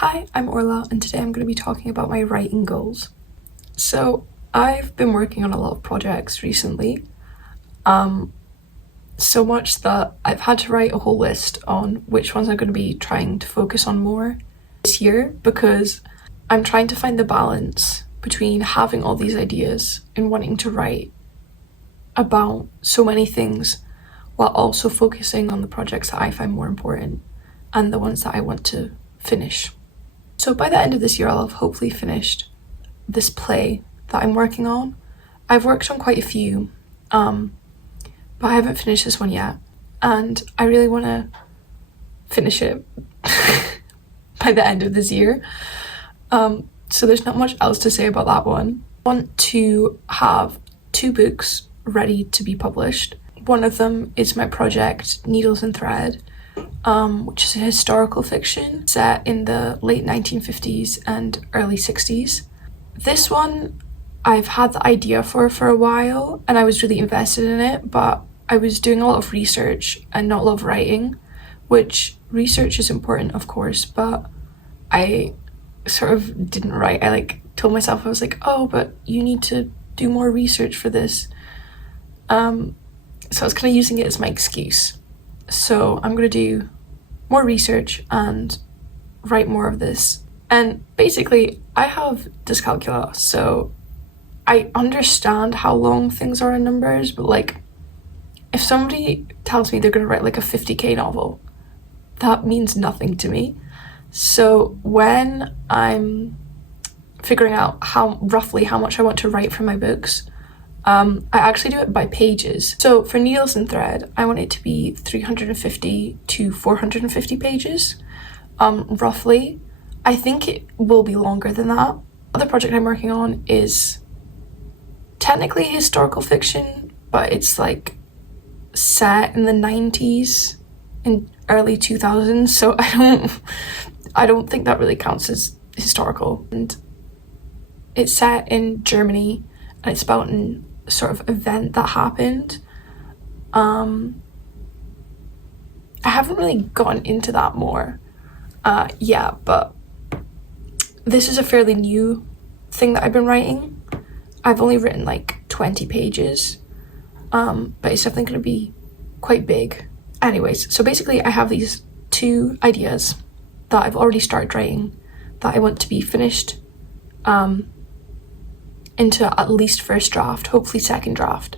Hi, I'm Orla, and today I'm going to be talking about my writing goals. So, I've been working on a lot of projects recently, so much that I've had to write a whole list on which ones I'm going to be trying to focus on more this year because I'm trying to find the balance between having all these ideas and wanting to write about so many things while also focusing on the projects that I find more important and the ones that I want to finish. So by the end of this year, I'll have hopefully finished this play that I'm working on. I've worked on quite a few, but I haven't finished this one yet, and I really want to finish it by the end of this year. So there's not much else to say about that one. I want to have 2 books ready to be published. One of them is my project Needles and Thread, which is a historical fiction set in the late 1950s and early 60s. This one I've had the idea for a while and I was really invested in it, but I was doing a lot of research and not a lot of writing, which research is important, of course, but I sort of didn't write. I told myself, I was like, oh, but you need to do more research for this. So I was kind of using it as my excuse. So I'm going to do more research and write more of this. And basically, I have dyscalculia, so I understand how long things are in numbers, but if somebody tells me they're going to write a 50k novel, that means nothing to me. So when I'm figuring out roughly how much I want to write for my books, I actually do it by pages. So for Needles and Thread, I want it to be 350 to 450 pages, roughly. I think it will be longer than that. The other project I'm working on is technically historical fiction, but it's set in the 90s and early 2000s, so I don't think that really counts as historical. And it's set in Germany, and it's about an sort of event that happened. I haven't really gone into that more yet, but this is a fairly new thing that I've been writing. I've only written 20 pages, but it's definitely going to be quite big. Anyways, so basically I have these 2 ideas that I've already started writing that I want to be finished into at least first draft, hopefully second draft.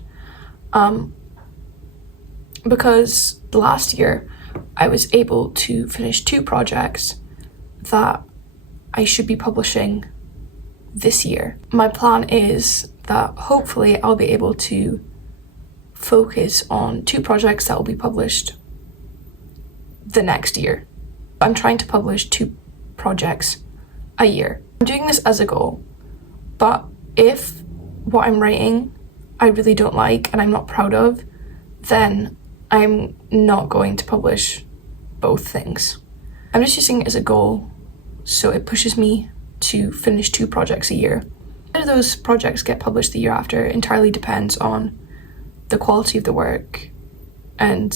Because last year I was able to finish 2 projects that I should be publishing this year. My plan is that hopefully I'll be able to focus on 2 projects that will be published the next year. I'm trying to publish 2 projects a year. I'm doing this as a goal, but if what I'm writing I really don't like and I'm not proud of, then I'm not going to publish both things. I'm just using it as a goal, so it pushes me to finish 2 projects a year. Whether those projects get published the year after entirely depends on the quality of the work and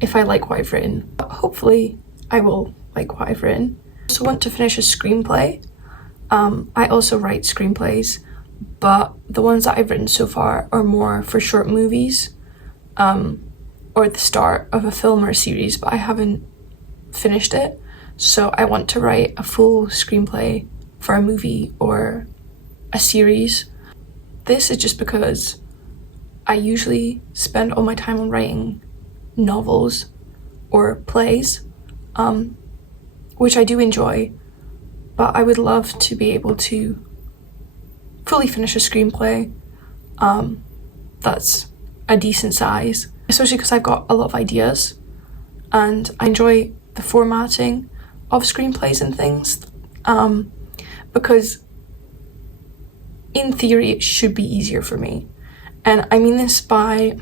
if I like what I've written. But hopefully I will like what I've written. I also want to finish a screenplay. I also write screenplays, but the ones that I've written so far are more for short movies, or the start of a film or a series, but I haven't finished it. So I want to write a full screenplay for a movie or a series. This is just because I usually spend all my time on writing novels or plays, which I do enjoy, but I would love to be able to fully finish a screenplay that's a decent size, especially because I've got a lot of ideas and I enjoy the formatting of screenplays and things, because in theory it should be easier for me. And I mean this by,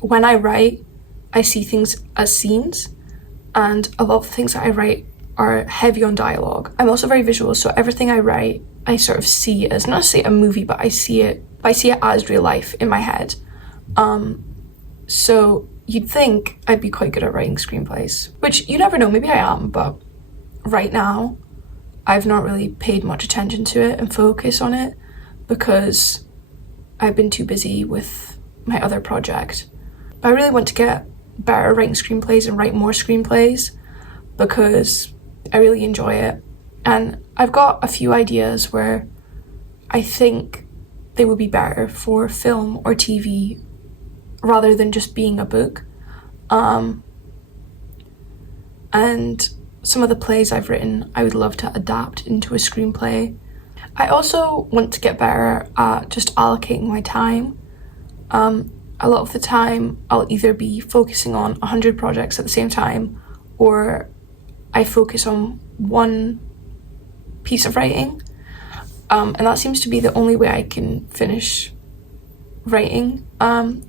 when I write, I see things as scenes, and a lot of the things that I write are heavy on dialogue. I'm also very visual, so everything I write, I sort of see as, not say a movie, but I see it as real life in my head. So you'd think I'd be quite good at writing screenplays, which you never know, maybe I am, but right now I've not really paid much attention to it and focus on it because I've been too busy with my other project. But I really want to get better at writing screenplays and write more screenplays because I really enjoy it. And I've got a few ideas where I think they would be better for film or TV rather than just being a book. And some of the plays I've written, I would love to adapt into a screenplay. I also want to get better at just allocating my time. A lot of the time, I'll either be focusing on 100 projects at the same time, or I focus on one piece of writing. And that seems to be the only way I can finish writing,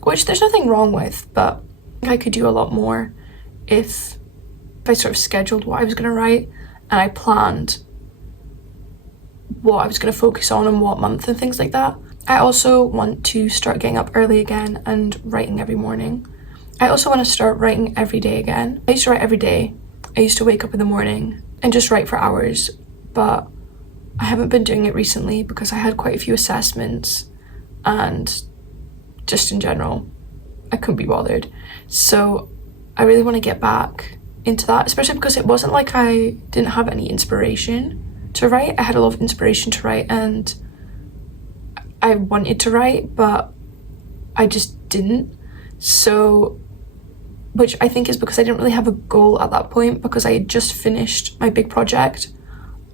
which there's nothing wrong with, but I think I could do a lot more if I sort of scheduled what I was going to write and I planned what I was going to focus on and what month and things like that. I also want to start getting up early again and writing every morning. I also want to start writing every day again. I used to write every day. I used to wake up in the morning and just write for hours, but I haven't been doing it recently because I had quite a few assessments and just in general, I couldn't be bothered. So I really want to get back into that, especially because it wasn't like I didn't have any inspiration to write. I had a lot of inspiration to write and I wanted to write, but I just didn't. So, which I think is because I didn't really have a goal at that point because I had just finished my big project.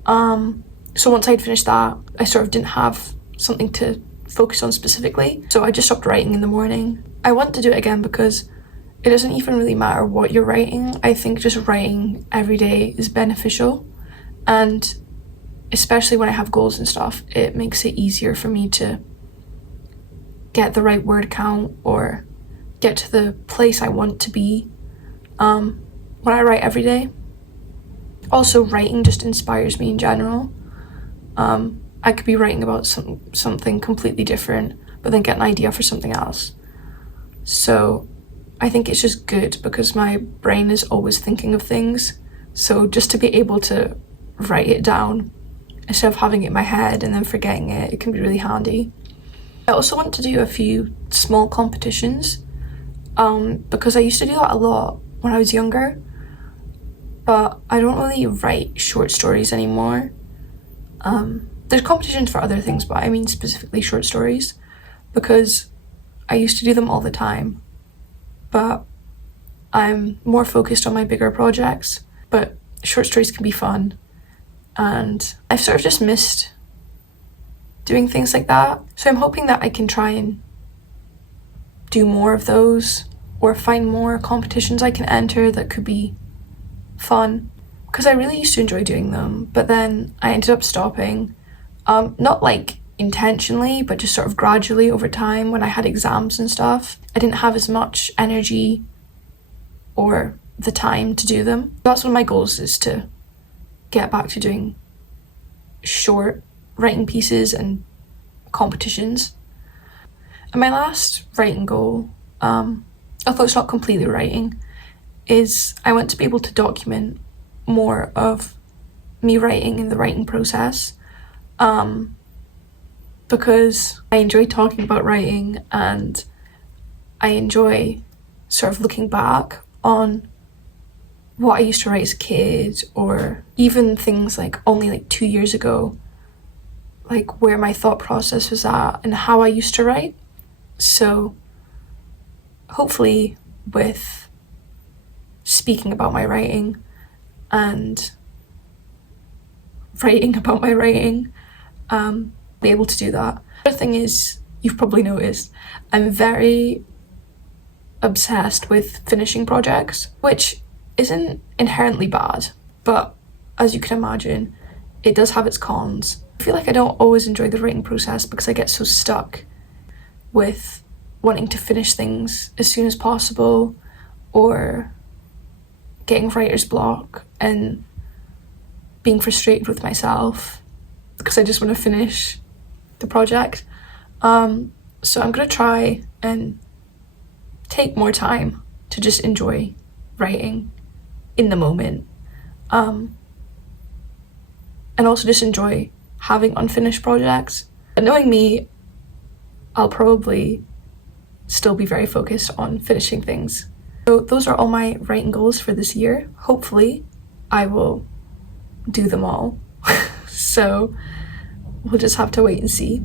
So once I'd finished that, I sort of didn't have something to focus on specifically. So I just stopped writing in the morning. I want to do it again because it doesn't even really matter what you're writing. I think just writing every day is beneficial. And especially when I have goals and stuff, it makes it easier for me to get the right word count or get to the place I want to be when I write every day. Also, writing just inspires me in general. I could be writing about something completely different, but then get an idea for something else. So I think it's just good because my brain is always thinking of things. So just to be able to write it down instead of having it in my head and then forgetting it, it can be really handy. I also want to do a few small competitions because I used to do that a lot when I was younger, but I don't really write short stories anymore. There's competitions for other things, but I mean specifically short stories because I used to do them all the time, but I'm more focused on my bigger projects. But short stories can be fun, and I've sort of just missed doing things like that. So I'm hoping that I can try and do more of those or find more competitions I can enter that could be fun, because I really used to enjoy doing them, but then I ended up stopping. Not like intentionally, but just sort of gradually over time when I had exams and stuff. I didn't have as much energy or the time to do them. That's one of my goals, is to get back to doing short writing pieces and competitions. And my last writing goal, although it's not completely writing, is I want to be able to document more of me writing and the writing process. Because I enjoy talking about writing and I enjoy sort of looking back on what I used to write as a kid, or even things like only like 2 years ago, like where my thought process was at and how I used to write. So hopefully with speaking about my writing and writing about my writing, be able to do that. The other thing is, you've probably noticed, I'm very obsessed with finishing projects, which isn't inherently bad, but as you can imagine, it does have its cons. I feel like I don't always enjoy the writing process because I get so stuck with wanting to finish things as soon as possible, or getting writer's block and being frustrated with myself because I just want to finish the project. So I'm going to try and take more time to just enjoy writing in the moment. And and also just enjoy having unfinished projects. And knowing me, I'll probably still be very focused on finishing things. So those are all my writing goals for this year. Hopefully I will do them all. So we'll just have to wait and see.